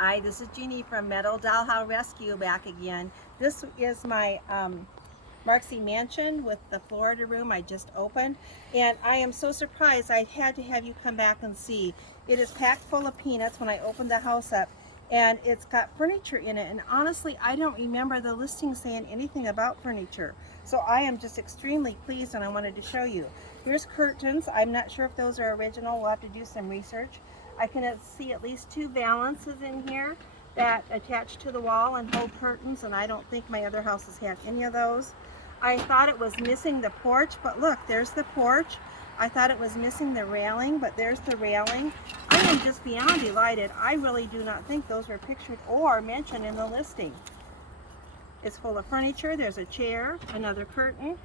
Hi, this is Jeannie from Metal Dollhouse Rescue back again. This is my Marxie mansion with the Florida room I just opened, and I am so surprised. I had to have you come back and see. It is packed full of peanuts when I opened the house up, and it's got furniture in it, and honestly I don't remember the listing saying anything about furniture, so I am just extremely pleased and I wanted to show you. Here's curtains. I'm not sure if those are original. We'll have to do some research. I can see at least 2 valances in here that attach to the wall and hold curtains, and I don't think my other houses had any of those. I thought it was missing the porch, but look, there's the porch. I thought it was missing the railing, but there's the railing. I am just beyond delighted. I really do not think those were pictured or mentioned in the listing. It's full of furniture. There's a chair, another curtain,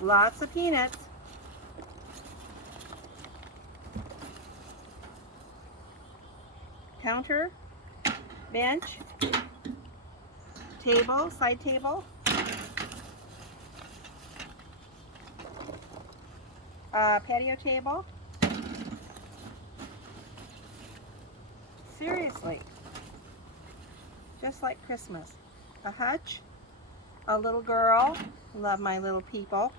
lots of peanuts. Counter, bench, table, side table, patio table. Seriously, just like Christmas. A hutch, a little girl, love my little people.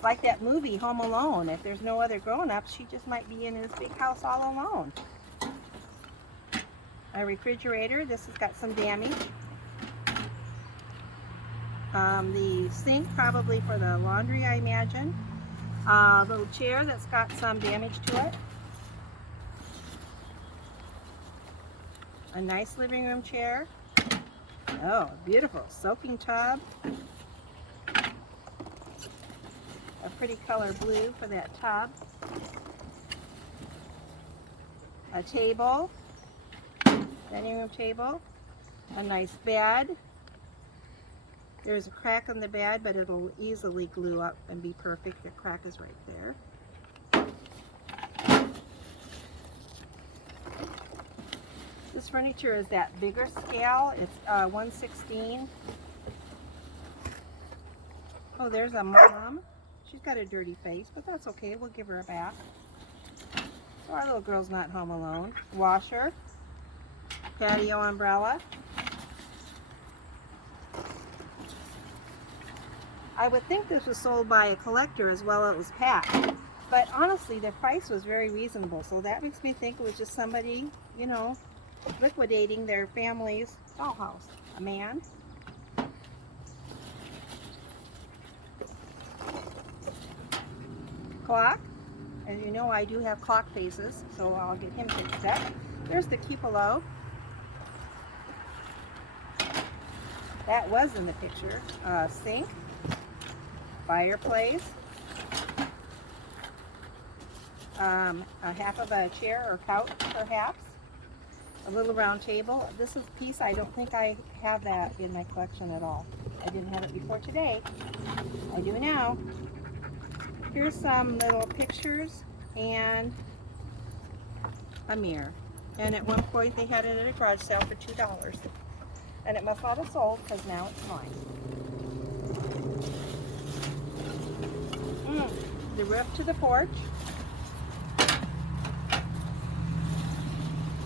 Like that movie Home Alone. If there's no other grown-ups, she just might be in this big house all alone. A refrigerator. This has got some damage. The sink, probably for the laundry, I imagine. A little chair that's got some damage to it. A nice living room chair. Oh, beautiful soaking tub. A pretty color blue for that tub. A table, dining room table, a nice bed. There's a crack in the bed, but it'll easily glue up and be perfect. The crack is right there. This furniture is that bigger scale. It's 1/16. Oh, there's a mom. She's got a dirty face, but that's okay. We'll give her a bath. So our little girl's not home alone. Washer, patio umbrella. I would think this was sold by a collector as well as it was packed. But honestly, the price was very reasonable. So that makes me think it was just somebody, you know, liquidating their family's dollhouse. A man. Clock. As you know, I do have clock faces, so I'll get him fixed up. There's the cupola. That was in the picture. Sink. Fireplace. A half of a chair or couch, perhaps. A little round table. This is a piece, I don't think I have that in my collection at all. I didn't have it before today. I do now. Here's some little pictures and a mirror. And at one point they had it at a garage sale for $2. And it must not have sold because now it's mine. The roof to the porch.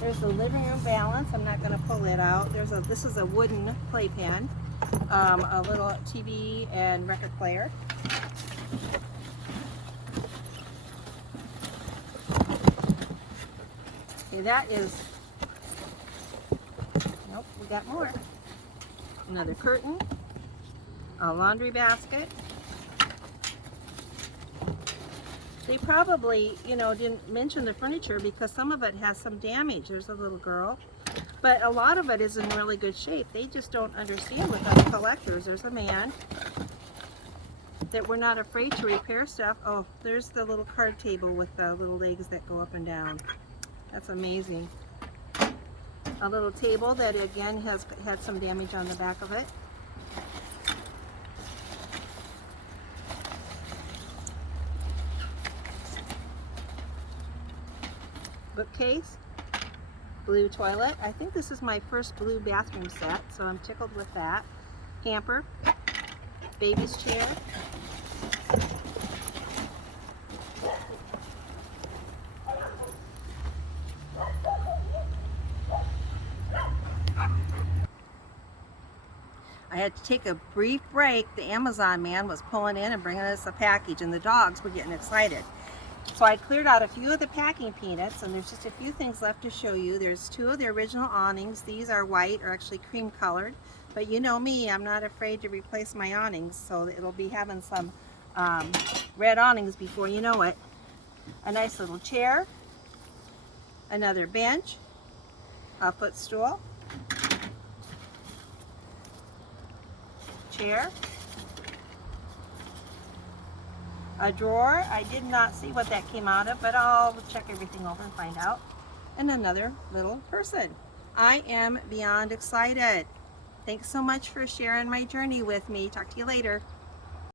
There's the living room balance. I'm not going to pull it out. This is a wooden playpen. A little TV and record player. Okay, that is, nope, we got more. Another curtain, a laundry basket. They probably, you know, didn't mention the furniture because some of it has some damage. There's a little girl, but a lot of it is in really good shape. They just don't understand with us collectors. There's a man that we're not afraid to repair stuff. Oh, there's the little card table with the little legs that go up and down. That's amazing. A little table that again has had some damage on the back of it. Bookcase. Blue toilet. I think this is my first blue bathroom set, so I'm tickled with that. Hamper. Baby's chair. I had to take a brief break. The Amazon man was pulling in and bringing us a package, and the dogs were getting excited. So I cleared out a few of the packing peanuts, and there's just a few things left to show you. There's 2 of the original awnings. These are white, or actually cream colored, but you know me, I'm not afraid to replace my awnings, so it'll be having some red awnings before you know it. A nice little chair, another bench, a footstool, chair, a drawer. I did not see what that came out of, but I'll check everything over and find out. And another little person. I am beyond excited. Thanks so much for sharing my journey with me. Talk to you later.